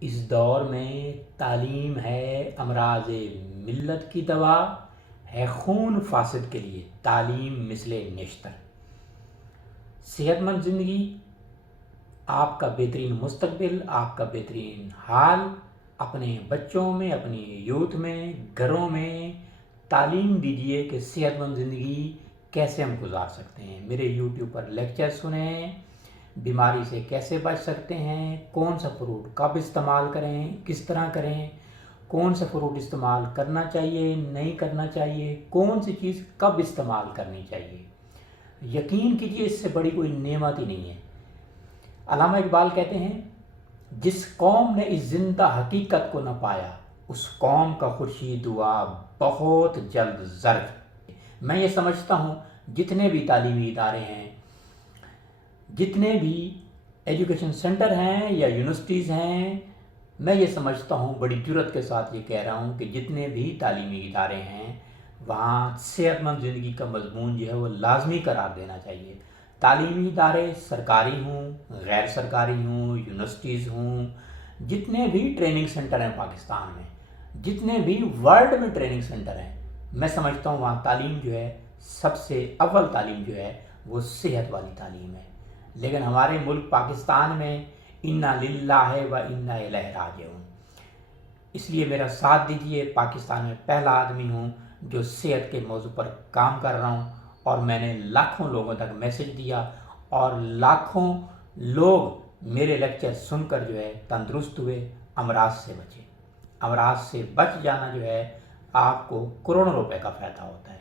اس دور میں تعلیم ہے امراض ملت کی دوا، ہے خون فاسد کے لیے تعلیم مثل نشتر۔ صحت مند زندگی، آپ کا بہترین مستقبل، آپ کا بہترین حال اپنے بچوں میں، اپنی یوتھ میں، گھروں میں تعلیم دیجیے کہ صحت مند زندگی کیسے ہم گزار سکتے ہیں۔ میرے یوٹیوب پر لیکچر سنیں، بیماری سے کیسے بچ سکتے ہیں، کون سا فروٹ کب استعمال کریں، کس طرح کریں، کون سا فروٹ استعمال کرنا چاہیے نہیں کرنا چاہیے، کون سی چیز کب استعمال کرنی چاہیے۔ یقین کیجیے اس سے بڑی کوئی نعمت ہی نہیں ہے۔ علامہ اقبال کہتے ہیں، جس قوم نے اس زندہ حقیقت کو نہ پایا، اس قوم کا خورشید ہوا بہت جلد زرد۔ میں یہ سمجھتا ہوں جتنے بھی تعلیمی ادارے ہیں، جتنے بھی ایجوکیشن سینٹر ہیں یا یونیورسٹیز ہیں، میں یہ سمجھتا ہوں، بڑی جرات کے ساتھ یہ کہہ رہا ہوں کہ جتنے بھی تعلیمی ادارے ہیں وہاں صحت مند زندگی کا مضمون جو ہے وہ لازمی قرار دینا چاہیے۔ تعلیمی ادارے سرکاری ہوں، غیر سرکاری ہوں، یونیورسٹیز ہوں، جتنے بھی ٹریننگ سینٹر ہیں پاکستان میں، جتنے بھی ورلڈ میں ٹریننگ سینٹر ہیں، میں سمجھتا ہوں وہاں تعلیم جو ہے، سب سے اول تعلیم جو ہے وہ صحت والی تعلیم ہے۔ لیکن ہمارے ملک پاکستان میں انا للہ و انا الیہ راجعون۔ اس لیے میرا ساتھ دیجیے، پاکستان میں پہلا آدمی ہوں جو صحت کے موضوع پر کام کر رہا ہوں، اور میں نے لاکھوں لوگوں تک میسج دیا اور لاکھوں لوگ میرے لیکچر سن کر جو ہے تندرست ہوئے، امراض سے بچے۔ امراض سے بچ جانا جو ہے آپ کو کروڑوں روپے کا فائدہ ہوتا ہے۔